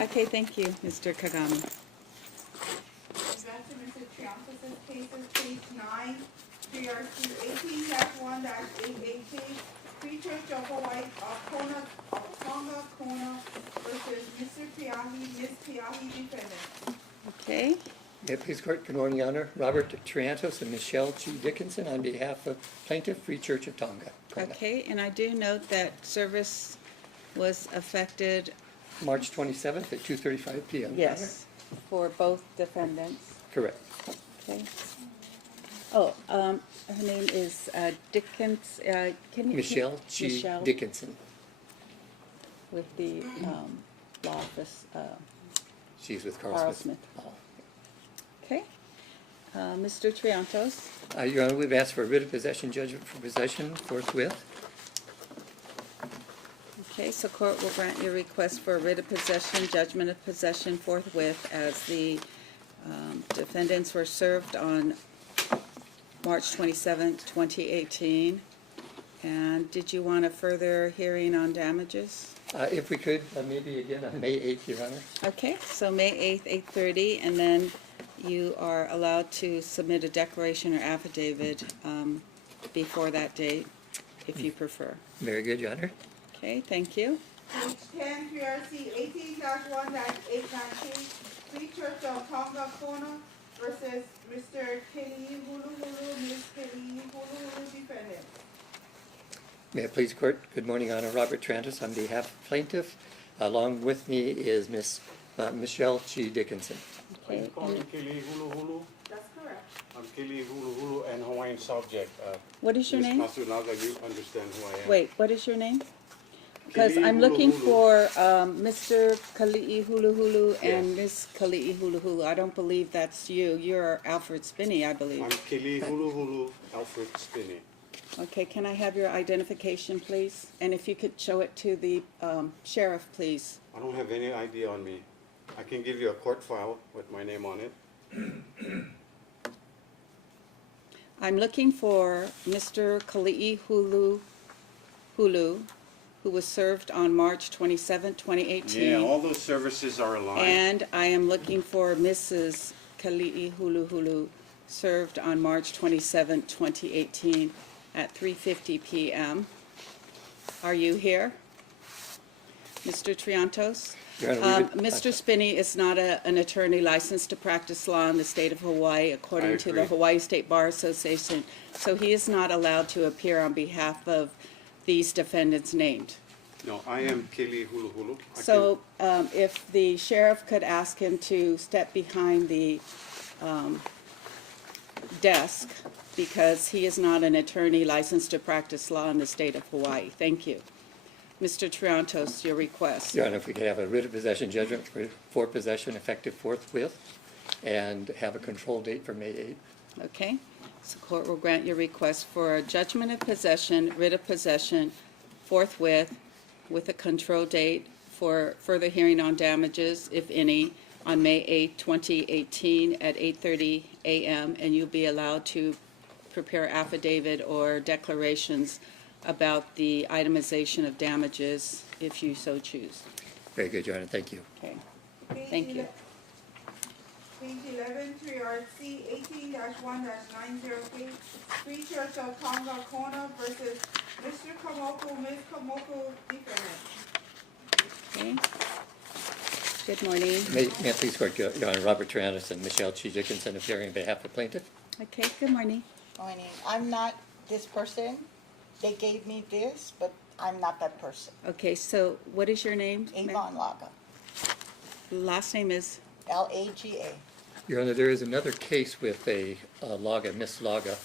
Okay, thank you, Mr. Kagami. Back to Mr. Triumphus's cases, page 9, GRC 18-1-888, Free Church of Hawaii, Tonga-Kona versus Mr. Piahi, Ms. Piahi defendant. Okay, May it please the court, good morning, Your Honor. Robert Triantos and Michelle G. Dickinson on behalf of Plaintiff Free Church of Tonga-Kona. okay, and I do note that service was affected, March 27th at 2:35 p.m. yes, for both defendants. Correct. Okay. Oh, her name is Dickens, can you? Michelle G. Michelle, Dickinson. with the law office, She's with Carlsmith. Carlsmith. Okay. Mr. Triantos, Your Honor, we've asked for a writ of possession judgment for possession forthwith. okay, so court will grant your request for a writ of possession, judgment of possession forthwith, as the defendants were served on March 27th, 2018. And did you want a further hearing on damages? If we could, maybe again on May 8th, Your Honor. Okay, so May 8th, 8:30, and then you are allowed to submit a declaration or affidavit before that date, if you prefer. Very good, Your Honor. Okay, thank you. Page 10, GRC 18-1-898, Free Church of Tonga-Kona versus Mr. Keli'i Hulu, Ms. Keli'i Hulu defendant. May it please the court, good morning, Your Honor. Robert Triantos on behalf of plaintiff. Along with me is Miss Michelle G. Dickinson. Are you Okay, calling and Kili Hulu Hulu? That's correct. I'm Kili Hulu Hulu and Hawaiian subject. what is your name? Ms. Masunaga, you understand who I am. Wait, what is your name? Because Keli'i I'm Hulu looking Hulu. for Mr. Kali'i Hulu Hulu and Yes. Miss Kali'i Hulu Hulu. I don't believe that's you. You're Alfred Spinney, I believe. I'm Kili Hulu Hulu, Alfred Spinney. Okay, can I have your identification, please? And if you could show it to the sheriff, please. I don't have any ID on me. I can give you a court file with my name on it. I'm looking for Mr. Kali'i Hulu Hulu, who was served on March 27, 2018. Yeah, all those services are aligned. And I am looking for Mrs. Kali'i Hulu Hulu, served on March 27, 2018 at 3:50 p.m. Are you here? Mr. Triantos? Your Honor, we would- Mr. Spinney is not an attorney licensed to practice law in the state of Hawaii according to the agree. Hawaii State Bar Association, so he is not allowed to appear on behalf of these defendants named. No, I am Kili Hulu Hulu. So if the sheriff could ask him to step behind the desk, because he is not an attorney licensed to practice law in the state of Hawaii. Thank you. Mr. Triantos, your request. Your Honor, if we could have a writ of possession judgment for possession effective forthwith and have a control date for May 8th. Okay, so court will grant your request for a judgment of possession, writ of possession forthwith with a control date for further hearing on damages, if any, on May 8, 2018 at 8:30 a.m. and you'll be allowed to prepare affidavit or declarations about the itemization of damages if you so choose. Very good, Your Honor. Thank you. Okay, Page thank you. Page 11, GRC 18-1-908, Free Church of Tonga-Kona versus Mr. Kamoku, Ms. Kamoku defendant. Okay. Good morning. May it please the court, Your Honor, Robert Triantos and Michelle G. Dickinson appearing on behalf of plaintiff. Okay, good morning. Morning. I'm not this person. They gave me this, but I'm not that person. Okay, so what is your name? ma'am? Avon Laga. Last name is? Laga. Your Honor, there is another case with a Laga, Miss Laga,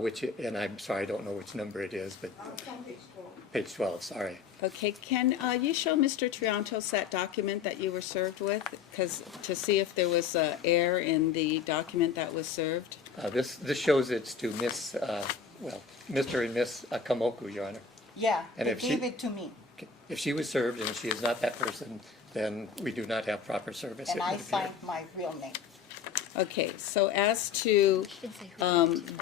which, and I'm sorry, I don't know which number it is, but It's on page 12. page 12, sorry. Okay, can you show Mr. Triantos that document that you were served with? Because to see if there was error in the document that was served. This shows it's to Miss, Mr. and Miss Kamoku, Your Honor. Yeah, And they if she- gave it to me. If she was served and she is not that person, then we do not have proper service. And It I would appear. signed my real name. Okay, so as to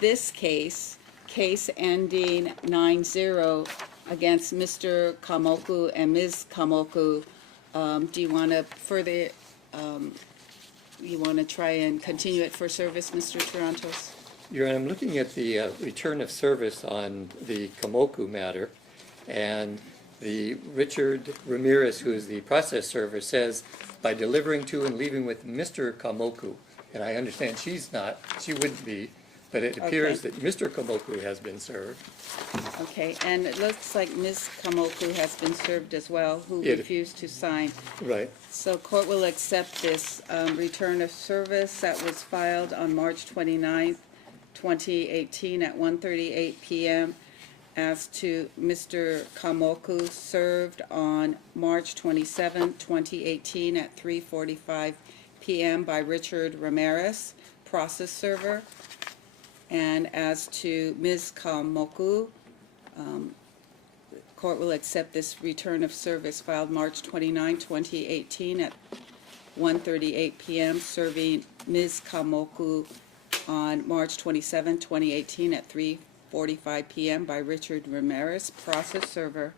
this case, case ending 9-0 against Mr. Kamoku and Ms. Kamoku, Do you want to further, you want to try and continue it for service, Mr. Tarantos? Your Honor, I'm looking at the return of service on the Kamoku matter, and the Richard Ramirez, who is the process server, says, by delivering to and leaving with Mr. Kamoku. And I understand she wouldn't be, but it appears Okay. that Mr. Kamoku has been served. Okay, and it looks like Ms. Kamoku has been served as well, who It- refused to sign. Right. So court will accept this return of service that was filed on March 29th, 2018 at 1:38 p.m. as to Mr. Kamoku, served on March 27th, 2018 at 3:45 p.m. by Richard Ramirez, process server. And as to Ms. Kamoku, court will accept this return of service filed March 29, 2018 at 1:38 p.m., serving Ms. Kamoku on March 27, 2018 at 3:45 p.m. by Richard Ramirez, process server.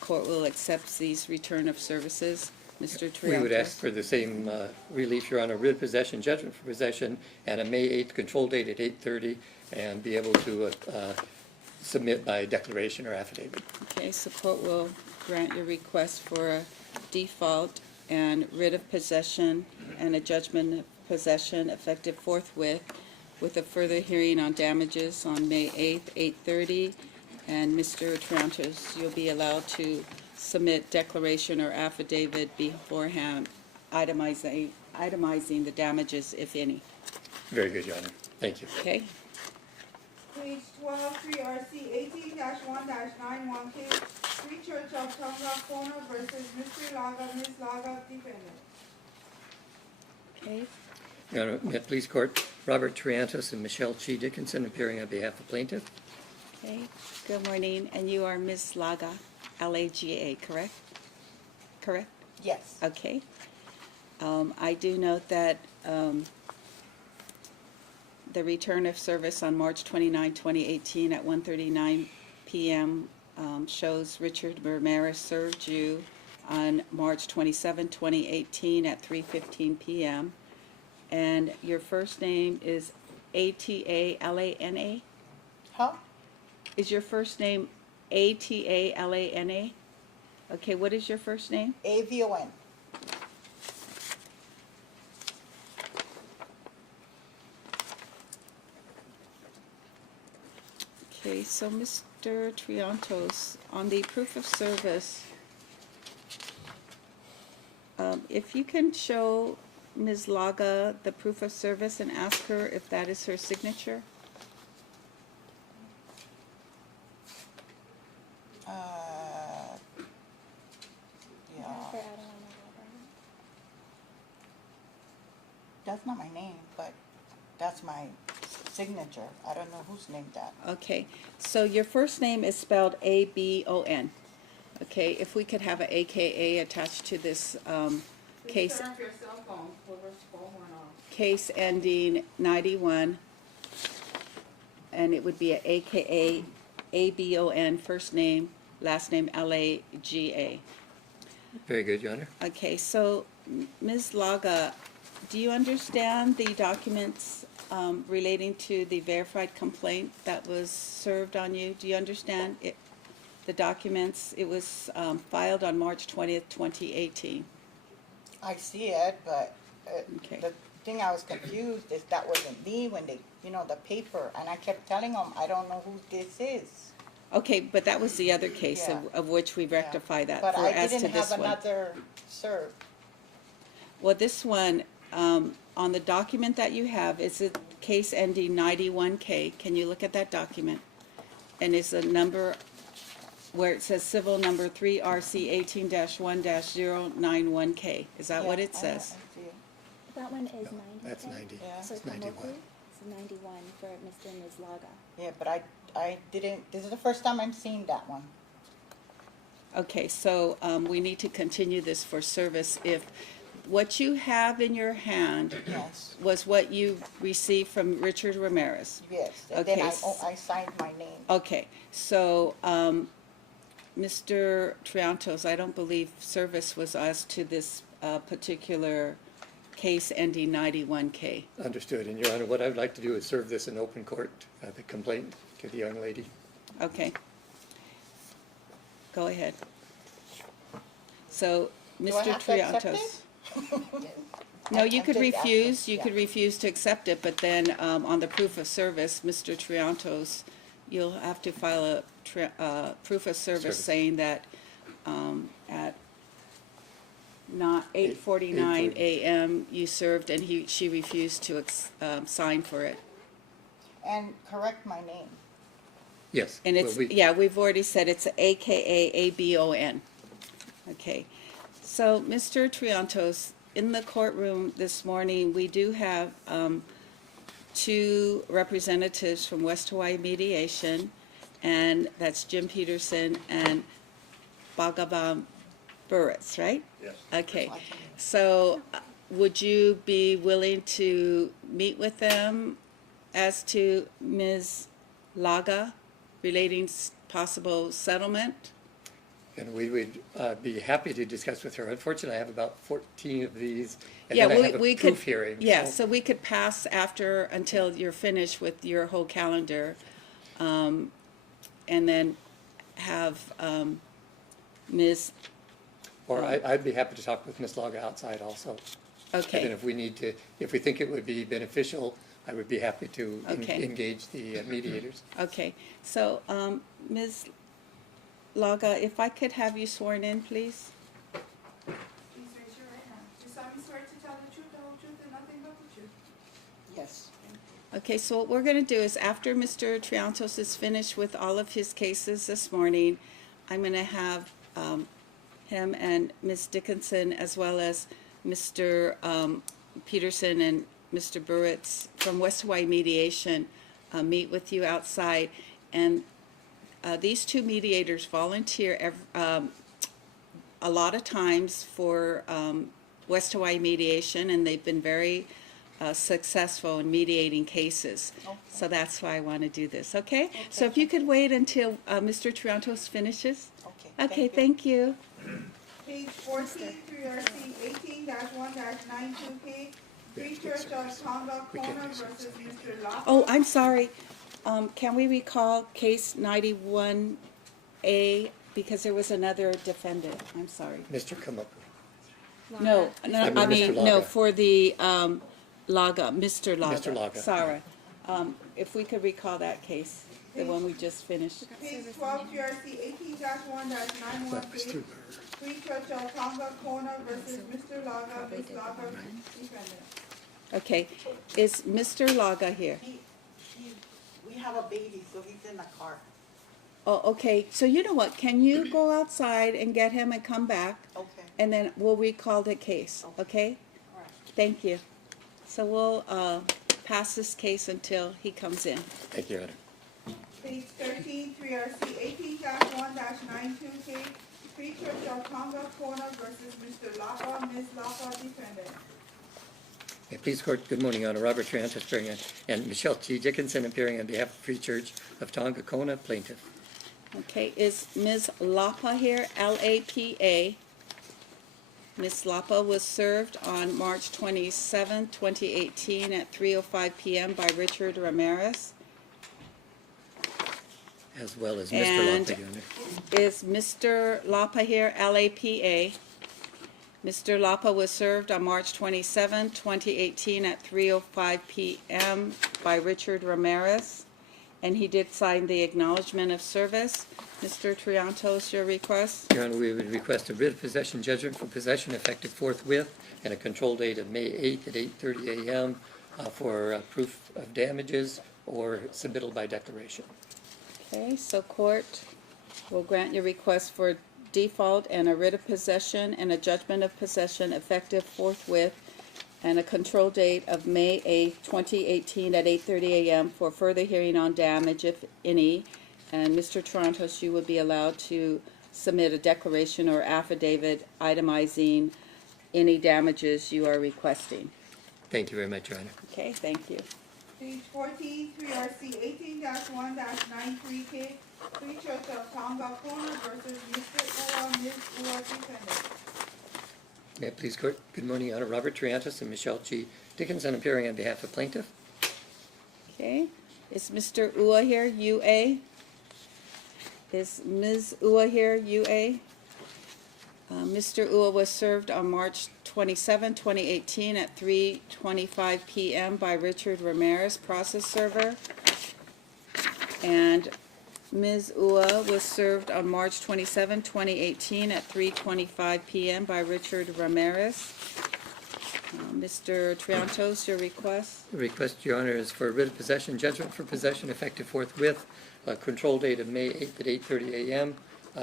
Court will accept these return of services. Mr. Triantos. We would ask for the same relief, Your Honor, writ possession, judgment for possession, and a May 8th control date at 8:30, and be able to submit by declaration or affidavit. Okay, so court will grant your request for a default and writ of possession and a judgment of possession effective forthwith, with a further hearing on damages on May 8th, 8:30. And Mr. Tarantos, you'll be allowed to submit declaration or affidavit beforehand, itemizing the damages, if any. Very good, Your Honor. Thank you. Okay? Page 12, 3RC 18-1-91K, Free Church of Tonga-Kona versus Mr. Laga, Ms. Laga, defendant. Okay. Your Honor, may it please court, Robert Triantos and Michelle Chi Dickinson appearing on behalf of plaintiff. Okay. Good morning. And you are Ms. Laga, L-A-G-A, correct? Correct? Yes. Okay. I do note that the return of service on March 29, 2018 at 1:39 p.m. Shows Richard Ramirez served you on March 27, 2018 at 3:15 p.m. And your first name is A-T-A-L-A-N-A? Huh? Is your first name A-T-A-L-A-N-A? Okay, what is your first name? AVON. Okay, so Mr. Triantos, on the proof of service, if you can show Ms. Laga the proof of service and ask her if that is her signature. Yeah. That's not my name, but that's my signature. I don't know whose name that. Okay, so your first name is spelled A-B-O-N. Okay, if we could have an AKA attached to this case. Turn off your cell phone, whoever's phone went off. Case ending 91, and it would be a AKA, A-B-O-N, first name, last name L-A-G-A. Very good, Your Honor. Okay, so Ms. Laga, do you understand the documents relating to the verified complaint that was served on you? Do you understand it, the documents? It was filed on March 20th, 2018. I see it, but Okay. the thing I was confused is that wasn't me when they, the paper, and I kept telling them, I don't know who this is. Okay, but that was the other case Yeah. of which we rectify that But for I as to didn't this have one. another serve. Well, this one, on the document that you have, is it case ending 91K? Can you look at that document? And it's a number where it says civil number 3RC 18-1-091K. Is that what Yeah, it says? I see it. That one is 90. That's okay? 90. Yeah. So It's Kamoku 91. is 91 for Mr. and Ms. Laga. Yeah, but I didn't, this is the first time I'm seeing that one. Okay, so we need to continue this for service. If what you have in your hand Yes, was what you received from Richard Ramirez. yes. And then Okay. I signed my name. Okay, so Mr. Triantos, I don't believe service was asked to this particular case ending 91K. Understood. And Your Honor, what I would like to do is serve this in open court, the complaint to the young lady. Okay. Go ahead. So, Do I Mr. have to accept Triantos. No, you I'm could just refuse, asking, you yeah. could refuse to accept it, but then on the proof of service, Mr. Triantos, you'll have to file a proof of service Service. saying that at not 8:49 a.m. you served and she refused to sign for it. And correct my name. Yes. And it's, well, we- yeah, we've already said it's AKA ABON. Okay. So, Mr. Triantos, in the courtroom this morning, we do have two representatives from West Hawaii Mediation, and that's Jim Peterson and Bhagavan Burritz, right? Yes. Okay. So, would you be willing to meet with them as to Ms. Laga relating possible settlement? And we would be happy to discuss with her. Unfortunately, I have about 14 of these, and Yeah, then I have a we could. proof hearing. Yeah, so we could pass after until you're finished with your whole calendar, and then have Ms. Or I'd be happy to talk with Ms. Laga outside also. And then Okay, if we need to, if we think it would be beneficial, I would be happy to Okay. engage the mediators. okay. So, Ms. Laga, if I could have you sworn in, please. Please raise your right hand. Do you solemnly swear to tell the truth, the whole truth, and nothing but the truth? Yes. Okay, so what we're going to do is after Mr. Triantos is finished with all of his cases this morning, I'm going to have him and Ms. Dickinson, as well as Mr. Peterson and Mr. Burritz from West Hawaii Mediation, meet with you outside. And these two mediators volunteer a lot of times for West Hawaii Mediation, and they've been very successful in mediating cases. Okay. So that's why I want to do this, okay? So if you could wait until Mr. Triantos finishes. Okay. Okay, thank you. Page 14, 3RC 18-1-92K, Free Church of Tonga-Kona versus Mr. Lapa. Oh, I'm sorry. Can we recall case 91A, because there was another defendant? I'm sorry. Mr. Kamapu. No, no, I mean, I mean, Mr. no, Laga. for the Laga, Mr. Laga. Mr. Laga. Sorry. If we could recall that case, the one we just finished. Page 12, 18-1-91K, Free Church of Tonga-Kona versus Mr. Laga, Ms. Laga, defendant. Okay, is Mr. Laga here? We have a baby, so he's in the car. Oh, okay, so you know what, can you go outside and get him and come back? Okay. And then we'll recall the case, okay? All right. Thank you. So we'll pass this case until he comes in. Thank you, Your Honor. Page 13, 3RC 18-1-92K, Free Church of Tonga-Kona versus Mr. Lapa, Ms. Lapa, defendant. Okay, please, court, good morning, Your Honor. Robert Triantos appearing and Michelle T. Dickinson appearing on behalf of Free Church of Tonga-Kona, plaintiff. Okay, is Ms. Lapa here, L-A-P-A? Ms. Lapa was served on March 27, 2018 at 3:05 p.m. by Richard Ramirez. As well as And Mr. Lapa, Your Honor. is Mr. Lapa here, L-A-P-A? Mr. Lapa was served on March 27, 2018 at 3:05 p.m. by Richard Ramirez, and he did sign the acknowledgement of service. Mr. Triantos, your request? Your Honor, we would request a writ of possession judgment for possession effective forthwith and a control date of May 8th at 8:30 a.m. For proof of damages or submittal by declaration. Okay, so court will grant your request for default and a writ of possession and a judgment of possession effective forthwith and a control date of May 8th, 2018 at 8:30 a.m. for further hearing on damage, if any. And Mr. Triantos, you would be allowed to submit a declaration or affidavit itemizing any damages you are requesting. Thank you very much, Your Honor. Okay, thank you. Page 14, 3RC 18-1-93K, Free Church of Tonga-Kona versus Mr. Ua, Ms. Ua defendants. May it please court, good morning, Your Honor. Robert Triantos and Michelle G. Dickinson appearing on behalf of plaintiff. Okay, is Mr. Ua here, UA? Is Ms. Ua here, UA? Mr. Ua was served on March 27, 2018 at 3:25 p.m. by Richard Ramirez, process server. And Ms. Ua was served on March 27, 2018 at 3:25 p.m. by Richard Ramirez. Mr. Triantos, your request? The request, Your Honor, is for a writ of possession, judgment for possession effective forthwith, control date of May 8th at 8:30 a.m.,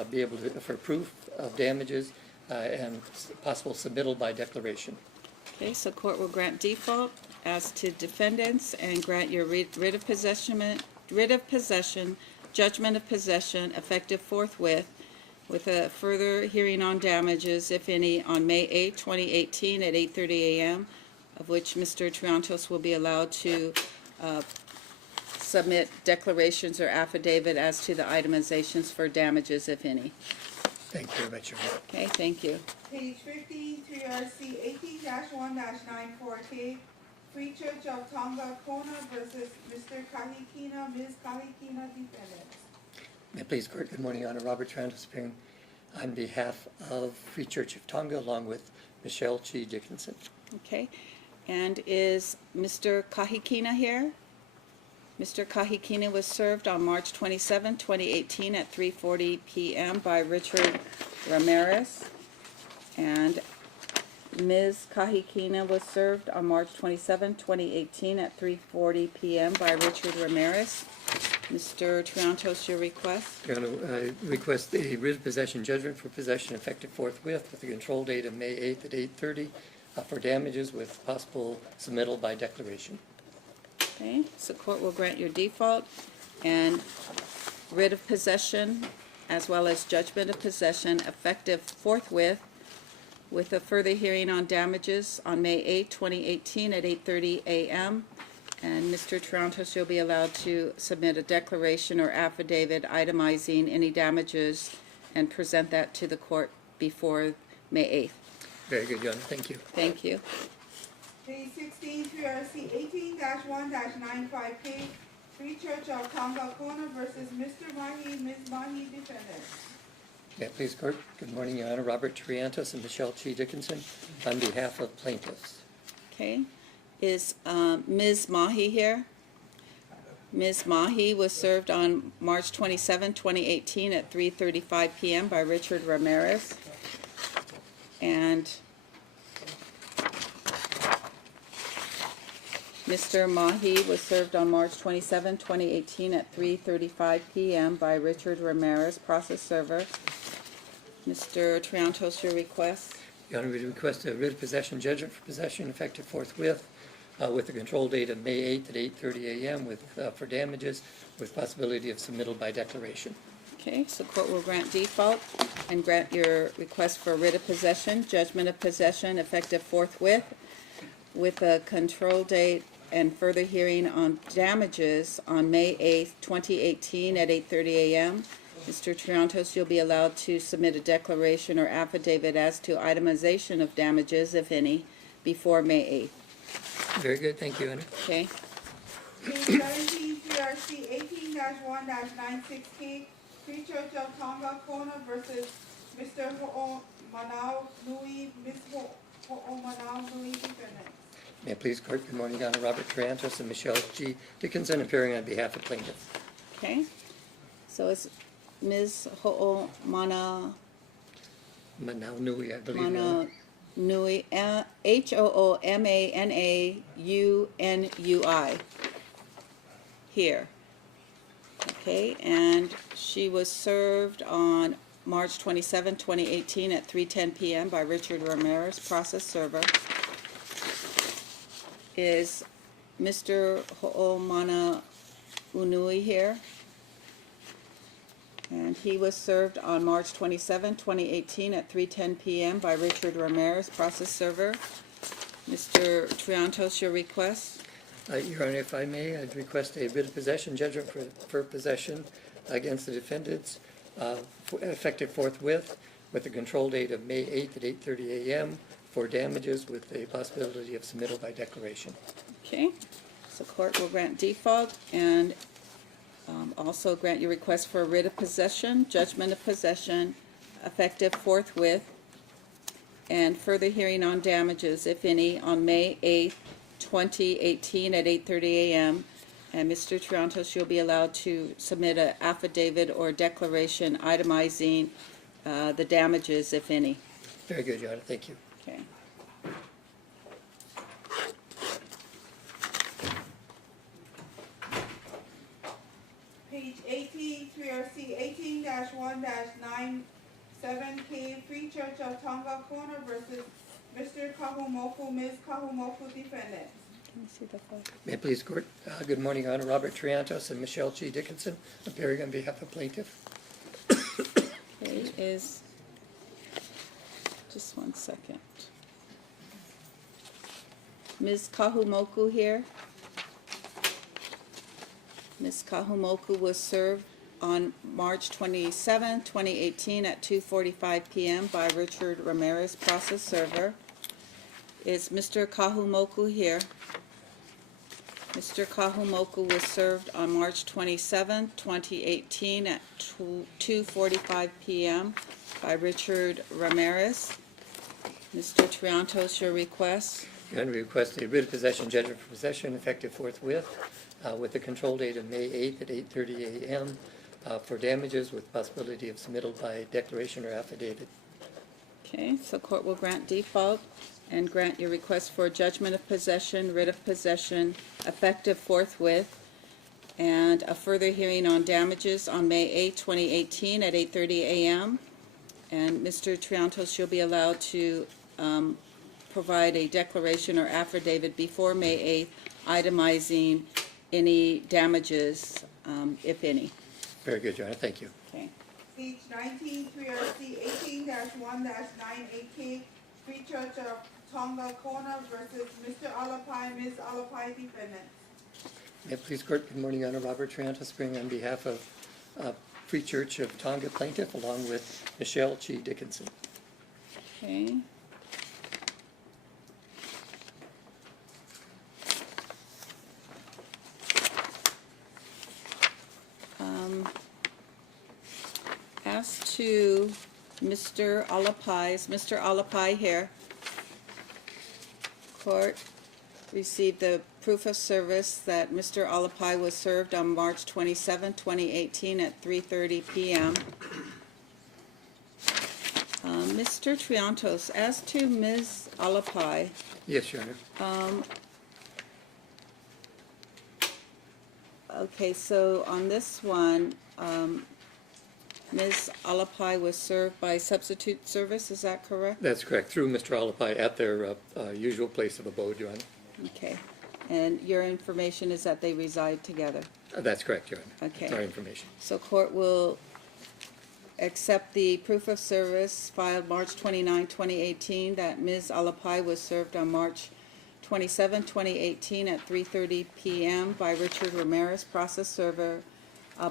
be able to, for proof of damages, and possible submittal by declaration. Okay, so court will grant default as to defendants and grant your writ of possession, judgment of possession effective forthwith with a further hearing on damages, if any, on May 8, 2018 at 8:30 a.m., of which Mr. Triantos will be allowed to submit declarations or affidavit as to the itemizations for damages, if any. Thank you very much, Your Honor. Okay, thank you. Page 50, 3RC 18-1-94K, Free Church of Tonga-Kona versus Mr. Kahikina, Ms. Kahikina defendants. May it please court, good morning, Your Honor. Robert Triantos appearing on behalf of Free Church of Tonga along with Michelle G. Dickinson. Okay, and is Mr. Kahikina here? Mr. Kahikina was served on March 27, 2018 at 3:40 p.m. by Richard Ramirez. And Ms. Kahikina was served on March 27, 2018 at 3:40 p.m. by Richard Ramirez. Mr. Triantos, your request? Your Honor, I request a writ of possession judgment for possession effective forthwith with the control date of May 8th at 8:30 for damages with possible submittal by declaration. Okay, so court will grant your default and writ of possession as well as judgment of possession effective forthwith with a further hearing on damages on May 8, 2018 at 8:30 a.m. And Mr. Triantos, you'll be allowed to submit a declaration or affidavit itemizing any damages and present that to the court before May 8th. Very good, Your Honor. Thank you. Thank you. Page 16, 3RC 18-1-95K, Free Church of Tonga-Kona versus Mr. Mahi, Ms. Mahi defendants. May it please court, good morning, Your Honor. Robert Triantos and Michelle G. Dickinson on behalf of plaintiffs. Okay, is Ms. Mahi here? Ms. Mahi was served on March 27, 2018 at 3:35 p.m. by Richard Ramirez. And Mr. Mahi was served on March 27, 2018 at 3:35 p.m. by Richard Ramirez, process server. Mr. Triantos, your request? Your Honor, we request a writ of possession judgment for possession effective forthwith with the control date of May 8th at 8:30 a.m. with for damages with possibility of submittal by declaration. Okay, so court will grant default and grant your request for writ of possession, judgment of possession effective forthwith with a control date and further hearing on damages on May 8th, 2018 at 8:30 a.m. Mr. Triantos, you'll be allowed to submit a declaration or affidavit as to itemization of damages, if any, before May 8th. Very good. Thank you, Your Honor. Okay? Page 17, 3RC 18-1-96K, Free Church of Tonga-Kona versus Mr. Ho'omanau Nui, Ms. Ho'omanau Nui defendants. May it please court, good morning, Your Honor. Robert Triantos and Michelle G. Dickinson appearing on behalf of plaintiffs. Okay? So it's Ms. Ho'omana Manau Nui, I believe. Your Mana Honor. Nui, Ho'omanaunui here. Okay, and she was served on March 27, 2018 at 3:10 p.m. by Richard Ramirez, process server. Is Mr. Ho'omanaunui here? And he was served on March 27, 2018 at 3:10 p.m. by Richard Ramirez, process server. Mr. Triantos, your request? Your Honor, if I may, I'd request a writ of possession judgment for possession against the defendants, effective forthwith, with a control date of May 8th at 8:30 a.m. for damages with the possibility of submittal by declaration. Okay, so court will grant default and also grant your request for a writ of possession, judgment of possession, effective forthwith, and further hearing on damages, if any, on May 8th, 2018 at 8:30 a.m. And Mr. Triantos, you'll be allowed to submit an affidavit or declaration itemizing the damages, if any. Very good, Your Honor. Thank you. Okay. Page 18, 3RC 18-1-97K, Free Church of Tonga-Kona versus Mr. Kahumoku, Ms. Kahumoku defendants. Let me see the photo. May it please court. Good morning, Your Honor. Robert Triantos and Michelle G. Dickinson, appearing on behalf of plaintiff. Okay, is, just one second. Ms. Kahumoku here. Ms. Kahumoku was served on March 27, 2018 at 2:45 p.m. by Richard Ramirez, process server. Is Mr. Kahumoku here? Mr. Kahumoku was served on March 27, 2018 at 2:45 p.m. by Richard Ramirez. Mr. Triantos, your request. Your Honor, we request a writ of possession, judgment for possession, effective forthwith, with the control date of May 8th at 8:30 a.m. For damages with possibility of submittal by declaration or affidavit. Okay, so court will grant default and grant your request for judgment of possession, writ of possession, effective forthwith, and a further hearing on damages on May 8, 2018 at 8:30 a.m. And Mr. Triantos, you'll be allowed to provide a declaration or affidavit before May 8th, itemizing any damages, if any. Very good, Your Honor. Thank you. Okay. Page 19, 3RC 18-1-98K, Free Church of Tonga-Kona versus Mr. Alapai, Ms. Alapai defendants. May it please court. Good morning, Your Honor. Robert Triantos, appearing on behalf of Free Church of Tonga plaintiff, along with Michelle G. Dickinson. Okay. As to Mr. Alapai, is Mr. Alapai here? Court received the proof of service that Mr. Alapai was served on March 27, 2018 at 3:30 p.m. Mr. Triantos, as to Ms. Alapai, Yes, Your Honor. okay, so on this one, Ms. Alapai was served by substitute service, is that correct? That's correct. Through Mr. Alapai at their usual place of abode, Your Honor. Okay, and your information is that they reside together? That's correct, Your Honor. Okay. Our information. So court will accept the proof of service filed March 29, 2018, that Ms. Alapai was served on March 27, 2018 at 3:30 p.m. by Richard Ramirez, process server,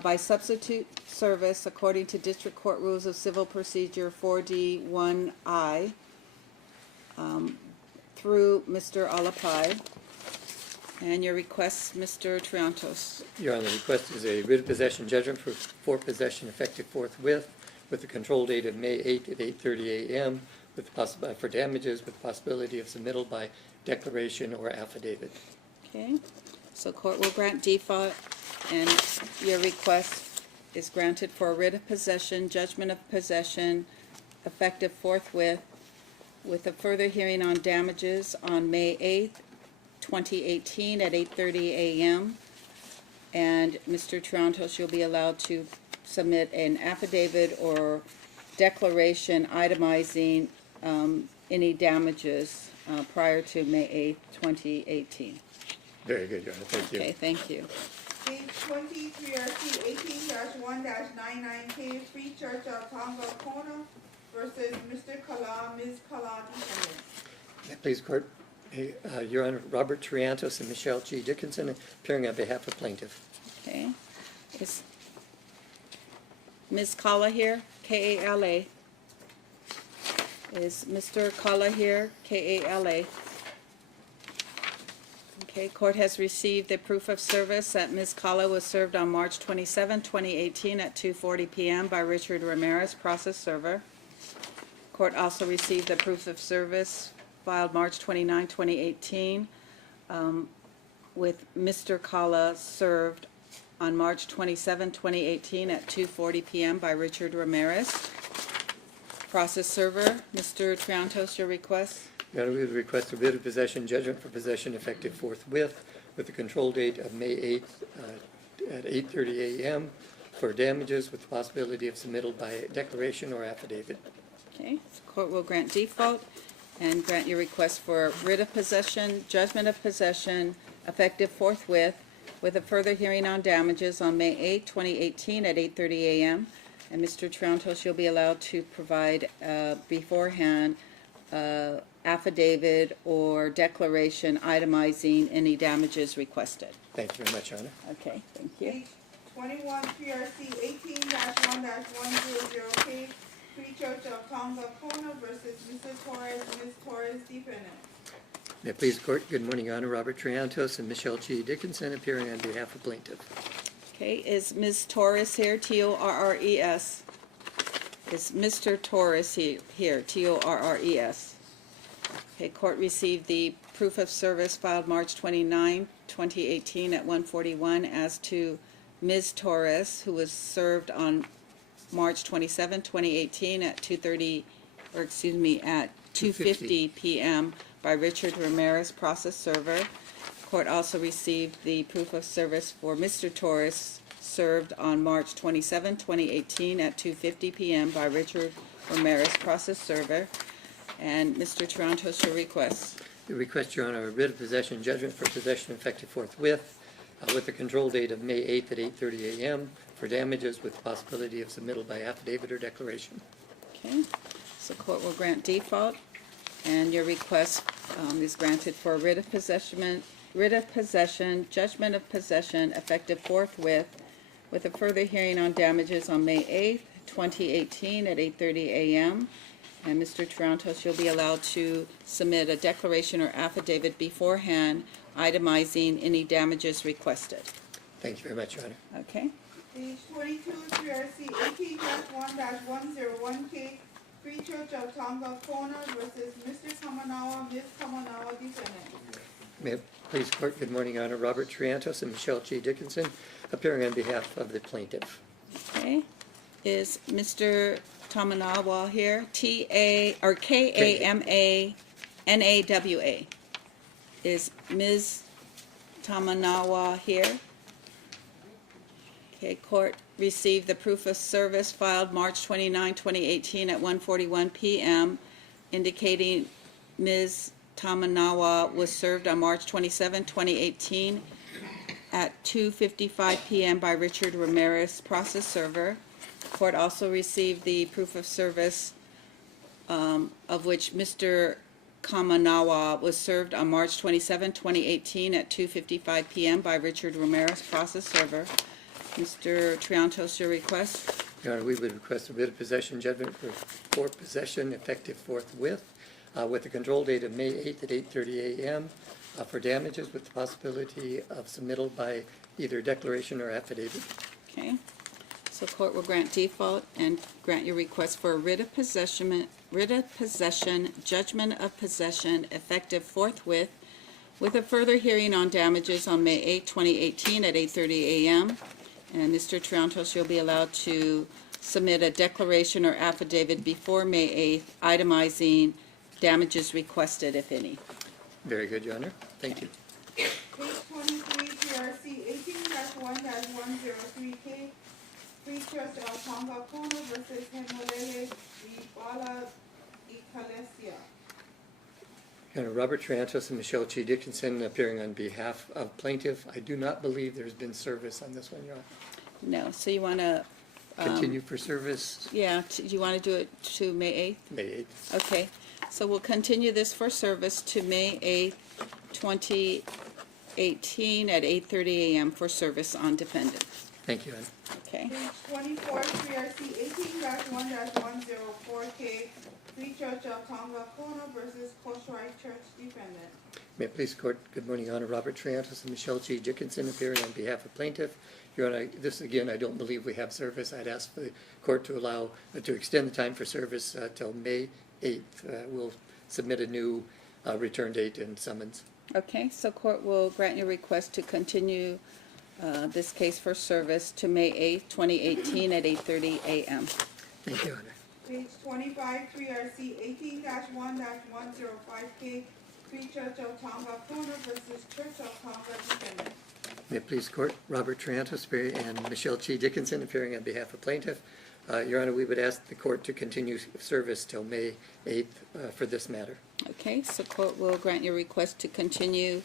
by substitute service according to District Court Rules of Civil Procedure 4D1I, through Mr. Alapai. And your request, Mr. Triantos. Your Honor, the request is a writ of possession judgment for possession effective forthwith, with the control date of May 8th at 8:30 a.m. For damages with possibility of submittal by declaration or affidavit. Okay, so court will grant default, and your request is granted for a writ of possession, judgment of possession, effective forthwith, with a further hearing on damages on May 8th, 2018 at 8:30 a.m. And Mr. Triantos, you'll be allowed to submit an affidavit or declaration itemizing any damages prior to May 8th, 2018. Very good, Your Honor. Thank you. Okay, thank you. Page 20, 3RC 18-1-99K, Free Church of Tonga-Kona versus Mr. Kala, Ms. Kala defendants. Please, court. Your Honor, Robert Triantos and Michelle G. Dickinson, appearing on behalf of plaintiff. Okay. Ms. Kala here? K-A-L-A. Is Mr. Kala here? K-A-L-A. Okay, court has received the proof of service that Ms. Kala was served on March 27, 2018 at 2:40 p.m. by Richard Ramirez, process server. Court also received the proof of service filed March 29, 2018, with Mr. Kala served on March 27, 2018 at 2:40 p.m. by Richard Ramirez, process server. Mr. Triantos, your request? Your Honor, we would request a writ of possession judgment for possession effective forthwith with the control date of May 8th at 8:30 a.m. for damages with the possibility of submittal by declaration or affidavit. Okay, so court will grant default and grant your request for writ of possession, judgment of possession, effective forthwith, with a further hearing on damages on May 8, 2018 at 8:30 a.m. And Mr. Triantos, you'll be allowed to provide beforehand affidavit or declaration itemizing any damages requested. Thank you very much, Your Honor. Okay, thank you. Page 21, PRC 18-1-100K, Free Church of Tonga-Kona versus Mr. Torres, Ms. Torres, defendant. May it please the court, good morning, Your Honor. Robert Triantos and Michelle G. Dickinson appearing on behalf of plaintiff. Okay, is Ms. Torres here? T-O-R-R-E-S. Is Mr. Torres here? T-O-R-R-E-S. Okay, court received the proof of service filed March 29, 2018 at 1:41 as to Ms. Torres, who was served on March 27, 2018 at 2:50 p.m. by Richard Ramirez, process server. Court also received the proof of service for Mr. Torres, served on March 27, 2018 at 2:50 p.m. by Richard Ramirez, process server. And Mr. Triantos, your request. The request, Your Honor, a writ of possession judgment for possession effective forthwith with the control date of May 8th at 8:30 a.m. for damages with the possibility of submittal by affidavit or declaration. Okay, so court will grant default, and your request is granted for a writ of possession, judgment of possession effective forthwith, with a further hearing on damages on May 8th, 2018 at 8:30 a.m. And Mr. Triantos, you'll be allowed to submit a declaration or affidavit beforehand itemizing any damages requested. Thank you very much, Your Honor. Okay? Page 22, PRC 18-1-101K, Free Church of Tonga-Kona versus Mr. Kamanawa, Ms. Kamanawa, defendant. May it please the court, good morning, Your Honor. Robert Triantos and Michelle G. Dickinson appearing on behalf of the plaintiff. Okay. Is Mr. Tamanawa here? K-A-M-A-N-A-W-A. Is Ms. Tamanawa here? Okay, court received the proof of service filed March 29, 2018 at 1:41 p.m. indicating Ms. Tamanawa was served on March 27, 2018 at 2:55 p.m. by Richard Ramirez, process server. Court also received the proof of service of which Mr. Kamanawa was served on March 27, 2018 at 2:55 p.m. by Richard Ramirez, process server. Mr. Triantos, your request? Your Honor, we would request a writ of possession judgment for possession effective forthwith with the control date of May 8th at 8:30 a.m. For damages with the possibility of submittal by either declaration or affidavit. Okay. So court will grant default and grant your request for a writ of possession, judgment of possession effective forthwith, with a further hearing on damages on May 8, 2018 at 8:30 a.m. And Mr. Triantos, you'll be allowed to submit a declaration or affidavit before May 8th itemizing damages requested, if any. Very good, Your Honor. Thank you. Page 23, PRC 18-1-103K, Free Church of Tonga-Kona versus Himalaya Ibala Ekalesia. Your Honor, Robert Triantos and Michelle G. Dickinson appearing on behalf of plaintiff. I do not believe there's been service on this one, Your Honor. No, so you want to... Continue for service Yeah, do you want to do it to May 8th? May 8th. Okay, so we'll continue this for service to May 8th, 2018 at 8:30 a.m. for service on defendant. Thank you, Your Honor. Okay, Page 24, 3RC 18-1-104K, Free Church of Tonga-Kona versus Christian Church defendant. May it please the court, good morning, Your Honor. Robert Triantos and Michelle G. Dickinson appearing on behalf of plaintiff. Your Honor, this again, I don't believe we have service. I'd ask the court to allow, to extend the time for service till May 8th. We'll submit a new return date and summons. okay, so court will grant your request to continue this case for service to May 8th, 2018 at 8:30 a.m. Thank you, Your Honor. Page 25, 3RC 18-1-105K, Free Church of Tonga-Kona versus Church of Tonga defendant. May it please the court, Robert Triantos and Michelle G. Dickinson appearing on behalf of plaintiff. Your Honor, we would ask the court to continue service till May 8th for this matter. Okay, so court will grant your request to continue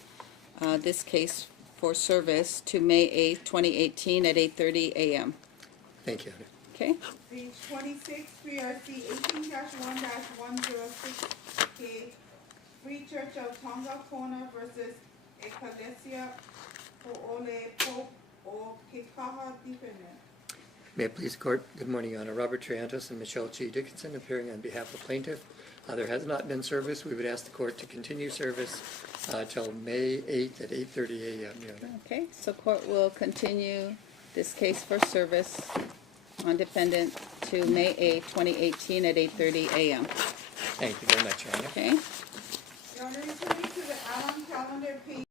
this case for service to May 8th, 2018 at 8:30 a.m. Thank you, Your Honor. Okay, Page 26, 3RC 18-1-106K, Free Church of Tonga-Kona versus Ekalesia, Hoole, Pope, or Kekaha defendant. May it please the court, good morning, Your Honor. Robert Triantos and Michelle G. Dickinson appearing on behalf of plaintiff. There has not been service. We would ask the court to continue service till May 8th at 8:30 a.m., Your Honor. okay, so court will continue this case for service on defendant to May 8th, 2018 at 8:30 a.m. Thank you very much, Your Honor. Okay, Your Honor, returning to the Allen calendar, page